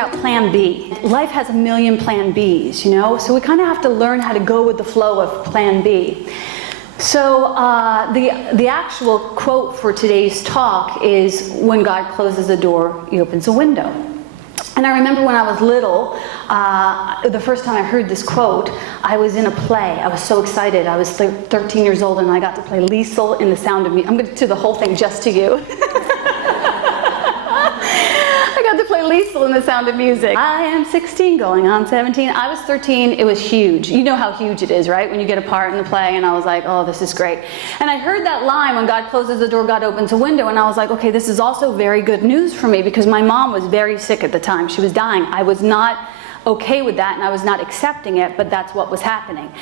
about plan B. Life has a million plan Bs, you know? So we kind of have to learn how to go with the flow of plan B. So the actual quote for today's talk is, when God closes a door, he opens a window. And I remember when I was little, the first time I heard this quote, I was in a play. I was so excited. I was 13 years old and I got to play Liesel in The Sound of Music. I'm going to do the whole thing just to you. I got to play Liesel in The Sound of Music. I am 16 going on 17. I was 13. It was huge. You know how huge it is, right? When you get a part in the play, and I was like, oh, this is great. And I heard that line, when God closes the door, God opens a window, and I was like, okay, this is also very good news for me, because my mom was very sick at the time. She was dying. I was not okay with that, and I was not accepting it, but that's what was happening.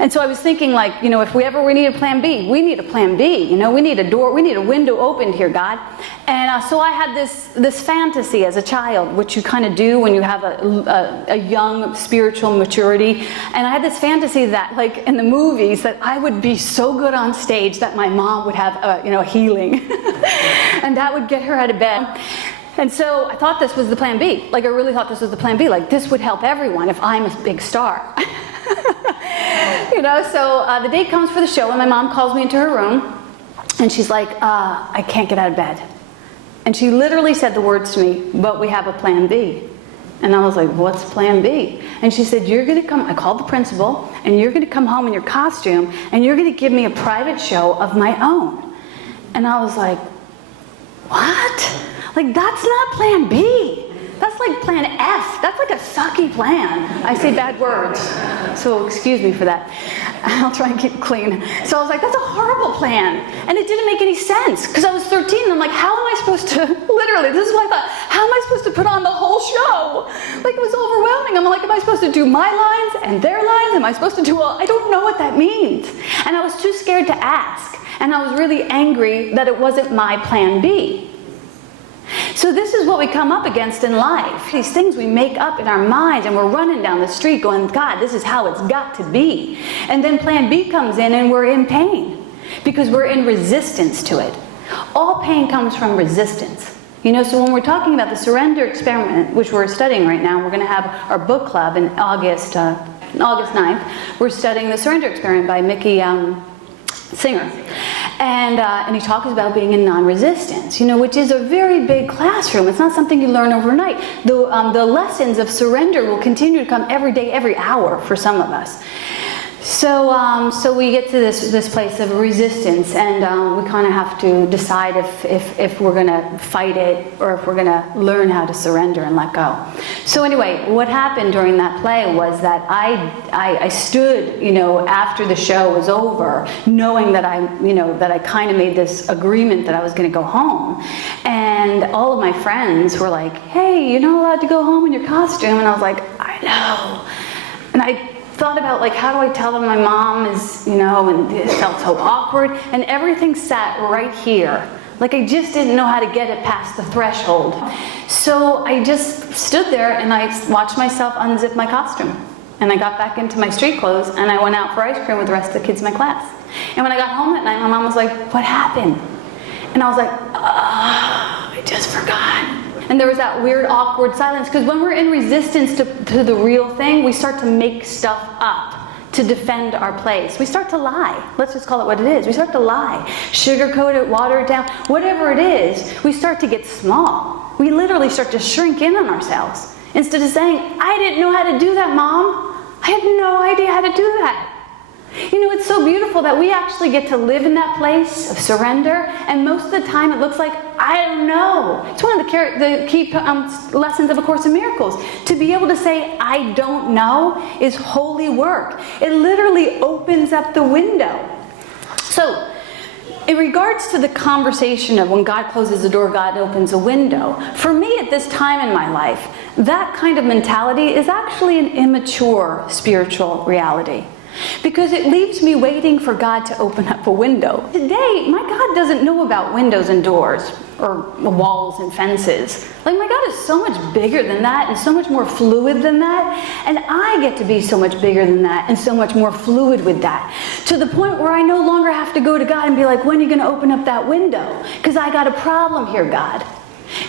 And so I was thinking, like, you know, if we need a plan B, we need a plan B. You know, we need a door, we need a window opened here, God. And so I had this fantasy as a child, which you kind of do when you have a young spiritual maturity. And I had this fantasy that, like in the movies, that I would be so good on stage that my mom would have a healing, and that would get her out of bed. And so I thought this was the plan B. Like, I really thought this was the plan B. Like, this would help everyone if I'm a big star. You know, so the date comes for the show, and my mom calls me into her room, and she's like, I can't get out of bed. And she literally said the words to me, but we have a plan B. And I was like, what's plan B? And she said, you're going to come, I called the principal, and you're going to come home in your costume, and you're going to give me a private show of my own. And I was like, what? Like, that's not plan B. That's like plan F. That's like a sucky plan. I say bad words, so excuse me for that. I'll try and keep it clean. So I was like, that's a horrible plan. And it didn't make any sense, because I was 13, and I'm like, how am I supposed to, literally, this is what I thought, how am I supposed to put on the whole show? Like, it was overwhelming. I'm like, am I supposed to do my lines and their lines? Am I supposed to do all, I don't know what that means. And I was too scared to ask. And I was really angry that it wasn't my plan B. So this is what we come up against in life. These things we make up in our minds, and we're running down the street going, God, this is how it's got to be. And then plan B comes in, and we're in pain because we're in resistance to it. All pain comes from resistance. You know, so when we're talking about the surrender experiment, which we're studying right now, we're going to have our book club in August 9th. We're studying the surrender experiment by Mickey Singer. And he talks about being in non-resistance, you know, which is a very big classroom. It's not something you learn overnight. The lessons of surrender will continue to come every day, every hour for some of us. So we get to this place of resistance, and we kind of have to decide if we're going to fight it or if we're going to learn how to surrender and let go. So anyway, what happened during that play was that I stood, you know, after the show was over, knowing that I kind of made this agreement that I was going to go home, and all of my friends were like, "Hey, you're not allowed to go home in your costume," and I was like, "I know," and I thought about, like, how do I tell them my mom is, you know, and it felt so awkward, and everything sat right here. Like, I just didn't know how to get it past the threshold. So I just stood there and I watched myself unzip my costume. And I got back into my street clothes and I went out for ice cream with the rest of the kids in my class. And when I got home that night, my mom was like, what happened? And I was like, I just forgot. And there was that weird, awkward silence, because when we're in resistance to the real thing, we start to make stuff up to defend our place. We start to lie. Let's just call it what it is. We start to lie, sugarcoat it, water it down, whatever it is. We start to get small. We literally start to shrink in on ourselves. Instead of saying, I didn't know how to do that, Mom. I had no idea how to do that. You know, it's so beautiful that we actually get to live in that place of surrender, and most of the time it looks like, I don't know. It's one of the key lessons of A Course in Miracles. To be able to say, I don't know, is holy work. It literally opens up the window. So, in regards to the conversation of when God closes the door, God opens a window, for me at this time in my life, that kind of mentality is actually an immature spiritual reality. Because it leaves me waiting for God to open up a window. Today, my God doesn't know about windows and doors or walls and fences. Like, my God is so much bigger than that and so much more fluid than that. And I get to be so much bigger than that and so much more fluid with that. To the point where I no longer have to go to God and be like, when are you going to open up that window? Because I got a problem here, God.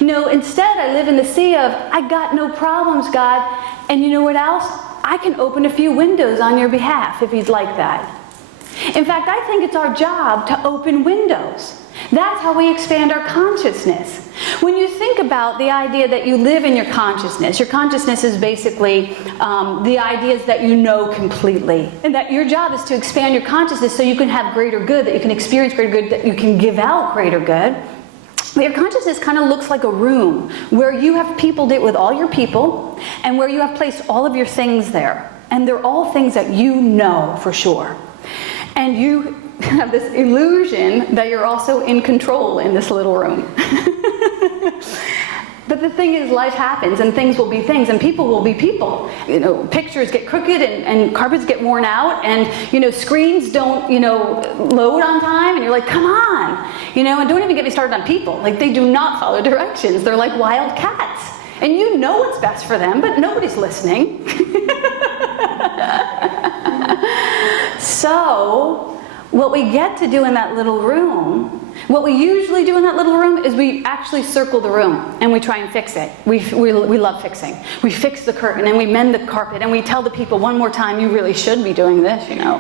No, instead I live in the sea of, I got no problems, God. And you know what else? I can open a few windows on your behalf if you'd like that. In fact, I think it's our job to open windows. That's how we expand our consciousness. When you think about the idea that you live in your consciousness is basically the ideas that you know completely. And that your job is to expand your consciousness so you can have greater good, that you can experience greater good, that you can give out greater good. But your consciousness kind of looks like a room where you have peopled it with all your people and where you have placed all of your things there. And they're all things that you know for sure. And you have this illusion that you're also in control in this little room. But the thing is, life happens and things will be things and people will be people. You know, pictures get crooked and carpets get worn out and, you know, screens don't, you know, load on time and you're like, come on. You know, and don't even get me started on people. Like, they do not follow directions. They're like wild cats. And you know what's best for them, but nobody's listening. So, what we get to do in that little room, what we usually do in that little room is we actually circle the room and we try and fix it. We love fixing. We fix the curtain and we mend the carpet and we tell the people one more time, you really should be doing this, you know.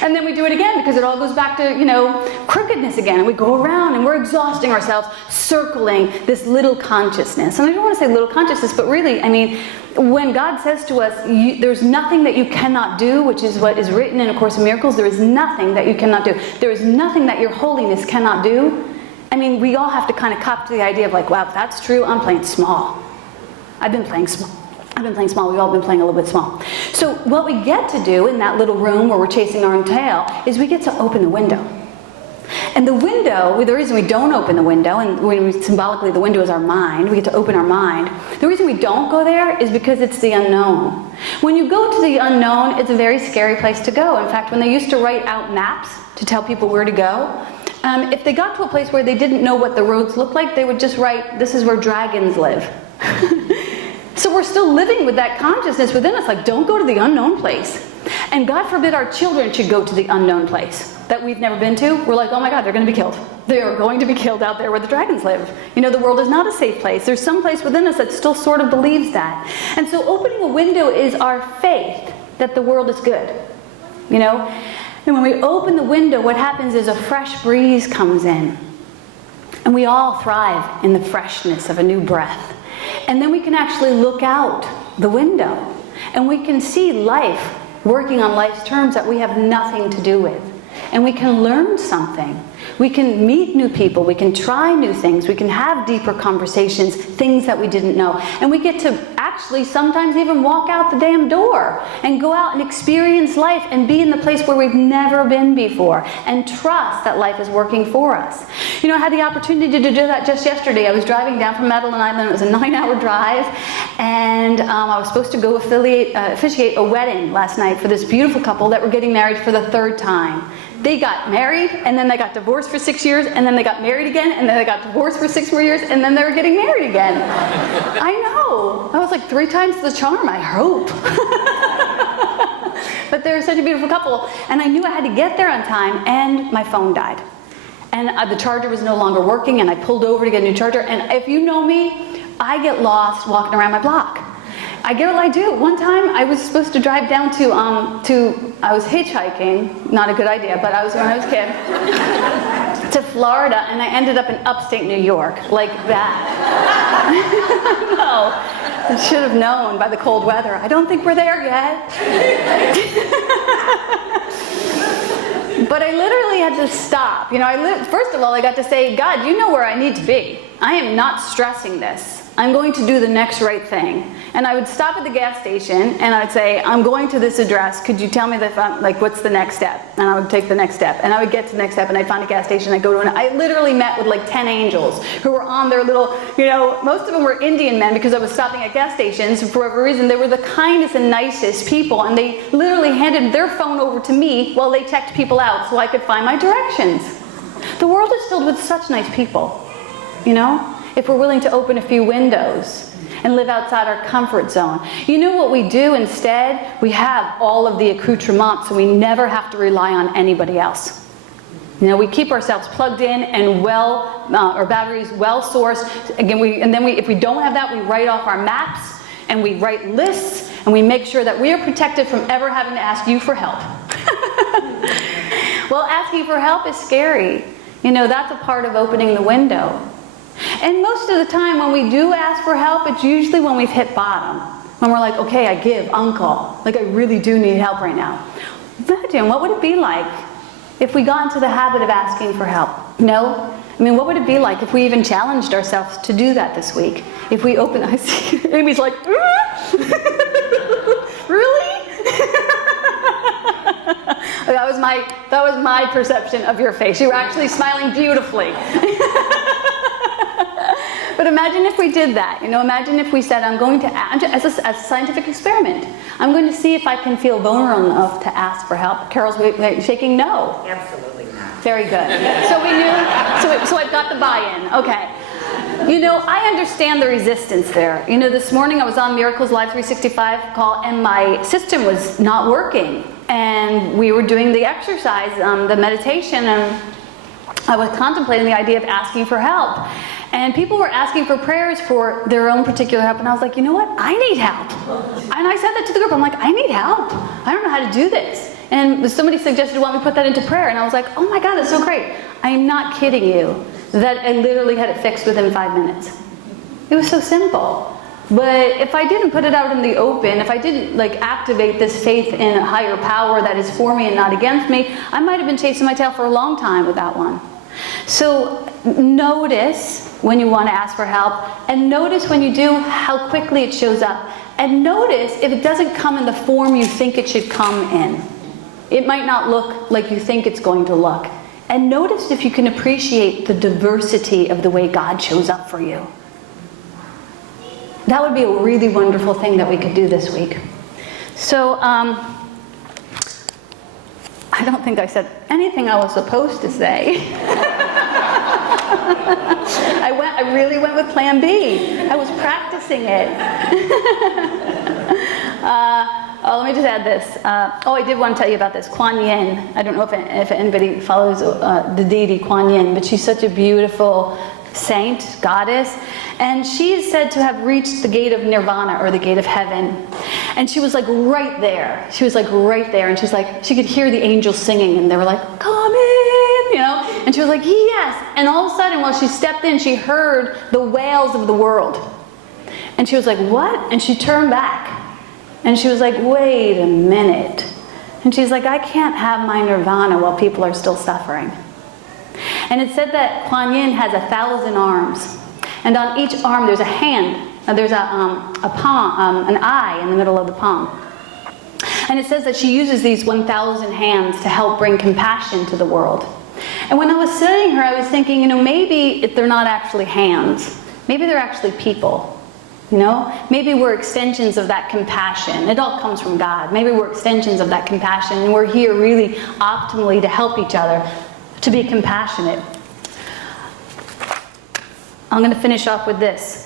And then we do it again because it all goes back to, you know, crookedness again. And we go around and we're exhausting ourselves circling this little consciousness. And I don't want to say little consciousness, but really, I mean, when God says to us, there's nothing that you cannot do, which is what is written in A Course in Miracles, there is nothing that you cannot do. There is nothing that your holiness cannot do. I mean, we all have to kind of cop to the idea of like, wow, if that's true, I'm playing small. I've been playing small. We've all been playing a little bit small. So what we get to do in that little room where we're chasing our own tail is we get to open the window. And the window, the reason we don't open the window, and symbolically the window is our mind, we get to open our mind. The reason we don't go there is because it's the unknown. When you go to the unknown, it's a very scary place to go. In fact, when they used to write out maps to tell people where to go, if they got to a place where they didn't know what the roads looked like, they would just write, this is where dragons live. So we're still living with that consciousness within us, like, don't go to the unknown place. And God forbid our children should go to the unknown place that we've never been to. We're like, oh my God, they're going to be killed. They are going to be killed out there where the dragons live. You know, the world is not a safe place. There's some place within us that still sort of believes that. And so opening a window is our faith that the world is good. You know? And when we open the window, what happens is a fresh breeze comes in. And we all thrive in the freshness of a new breath. And then we can actually look out the window and we can see life working on life's terms that we have nothing to do with. And we can learn something. We can meet new people. We can try new things. We can have deeper conversations, things that we didn't know. And we get to actually sometimes even walk out the damn door and go out and experience life and be in the place where we've never been before and trust that life is working for us. You know, I had the opportunity to do that just yesterday. I was driving down from Madeline Island. It was a 9-hour drive. And I was supposed to go officiate a wedding last night for this beautiful couple that were getting married for the 3rd time. They got married, and then they got divorced for 6 years, and then they got married again, and then they got divorced for 6 more years, and then they were getting married again. I know. I was like 3 times the charm, I hope. But they were such a beautiful couple, and I knew I had to get there on time, and my phone died. And the charger was no longer working, and I pulled over to get a new charger, and if you know me, I get lost walking around my block. I get what I do. One time I was supposed to drive down I was hitchhiking, not a good idea, but when I was a kid, to Florida, and I ended up in upstate New York, like that. No, I should have known by the cold weather. I don't think we're there yet. But I literally had to stop. You know, first of all, I got to say, God, you know where I need to be. I am not stressing this. I'm going to do the next right thing. And I would stop at the gas station and I would say, I'm going to this address. Could you tell me what's the next step? And I would take the next step. And I would get to the next step and I'd find a gas station. I'd go to I literally met with like 10 angels who were on their little, you know, most of them were Indian men because I was stopping at gas stations. For whatever reason, they were the kindest and nicest people. And they literally handed their phone over to me while they checked people out so I could find my directions. The world is filled with such nice people, you know? If we're willing to open a few windows and live outside our comfort zone. You know what we do instead? We have all of the accoutrements, so we never have to rely on anybody else. You know, we keep ourselves plugged in and our batteries well sourced. Again, if we don't have that, we write off our maps and we write lists and we make sure that we are protected from ever having to ask you for help. Well, asking for help is scary. You know, that's a part of opening the window. And most of the time when we do ask for help, it's usually when we've hit bottom. When we're like, okay, I give, uncle. Like, I really do need help right now. Imagine, what would it be like if we got into the habit of asking for help? No? I mean, what would it be like if we even challenged ourselves to do that this week? If we open, I see, Amy's like, really? That was my perception of your face. You were actually smiling beautifully. But imagine if we did that. You know, imagine if we said, I'm going to, as a scientific experiment, I'm going to see if I can feel vulnerable enough to ask for help. Carol's shaking no. Absolutely not. Very good. So we knew, so I've got the buy-in. Okay. You know, I understand the resistance there. You know, this morning I was on Miracles Live 365 call and my system was not working. And we were doing the exercise, the meditation, and I was contemplating the idea of asking for help. And people were asking for prayers for their own particular help. And I was like, you know what? I need help. And I said that to the group. I'm like, I need help. I don't know how to do this. And somebody suggested, why don't we put that into prayer? And I was like, oh my God, that's so great. I'm not kidding you that I literally had it fixed within 5 minutes. It was so simple. But if I didn't put it out in the open, if I didn't activate this faith in a higher power that is for me and not against me, I might have been chasing my tail for a long time with that one. So notice when you want to ask for help, and notice when you do how quickly it shows up. And notice if it doesn't come in the form you think it should come in. It might not look like you think it's going to look. And notice if you can appreciate the diversity of the way God shows up for you. That would be a really wonderful thing that we could do this week. So, I don't think I said anything I was supposed to say. I really went with plan B. I was practicing it. Let me just add this. I did want to tell you about this. Kuan Yin. I don't know if anybody follows the deity Kuan Yin, but she's such a beautiful saint, goddess, and she is said to have reached the gate of nirvana, or the gate of heaven. And she was like right there. She was like right there, and she's like, she could hear the angels singing, and they were like, come in, you know? And she was like, yes. And all of a sudden, while she stepped in, she heard the wails of the world. And she was like, what? And she turned back. And she was like, wait a minute. And she's like, I can't have my nirvana while people are still suffering. And it said that Kuan Yin has 1,000 arms. And on each arm there's a hand. There's a palm, an eye in the middle of the palm. And it says that she uses these 1,000 hands to help bring compassion to the world. And when I was studying her, I was thinking, you know, maybe if they're not actually hands, maybe they're actually people. You know, maybe we're extensions of that compassion. It all comes from God. Maybe we're extensions of that compassion, and we're here really optimally to help each other, to be compassionate. I'm going to finish off with this.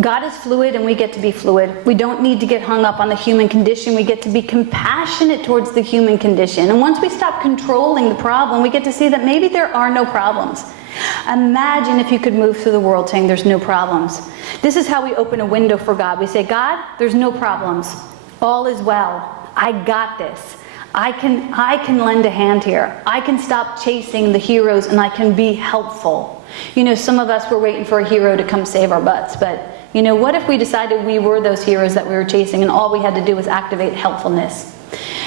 God is fluid and we get to be fluid. We don't need to get hung up on the human condition. We get to be compassionate towards the human condition. And once we stop controlling the problem, we get to see that maybe there are no problems. Imagine if you could move through the world saying there's no problems. This is how we open a window for God. We say, God, there's no problems. All is well. I got this. I can lend a hand here. I can stop chasing the heroes and I can be helpful. You know, some of us were waiting for a hero to come save our butts, but you know, what if we decided we were those heroes that we were chasing and all we had to do was activate helpfulness?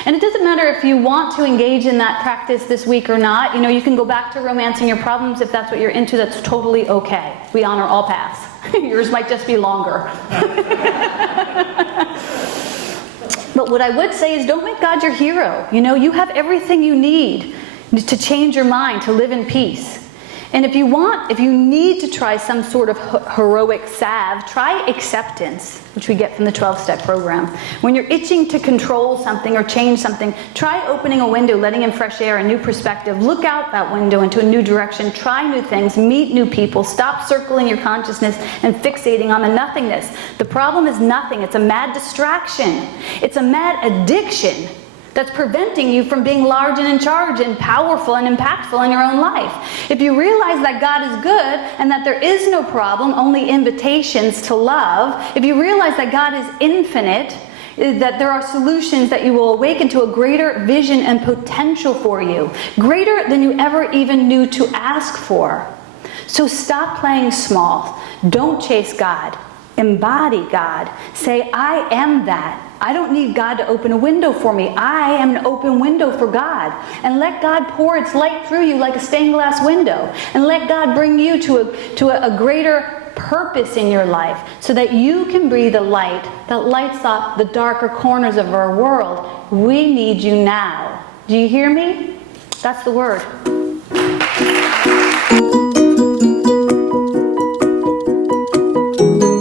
And it doesn't matter if you want to engage in that practice this week or not. You know, you can go back to romancing your problems if that's what you're into. That's totally okay. We honor all paths. Yours might just be longer. But what I would say is don't make God your hero. You know, you have everything you need to change your mind, to live in peace. And if you need to try some sort of heroic salve, try acceptance, which we get from the 12-step program. When you're itching to control something or change something, try opening a window, letting in fresh air, a new perspective. Look out that window into a new direction. Try new things. Meet new people. Stop circling your consciousness and fixating on the nothingness. The problem is nothing. It's a mad distraction. It's a mad addiction that's preventing you from being large and in charge and powerful and impactful in your own life. If you realize that God is good and that there is no problem, only invitations to love, if you realize that God is infinite, that there are solutions that you will awaken to a greater vision and potential for you, greater than you ever even knew to ask for. So stop playing small. Don't chase God. Embody God. Say, I am that. I don't need God to open a window for me. I am an open window for God. And let God pour its light through you like a stained glass window. And let God bring you to a greater purpose in your life so that you can be the light that lights up the darker corners of our world. We need you now. Do you hear me? That's the word.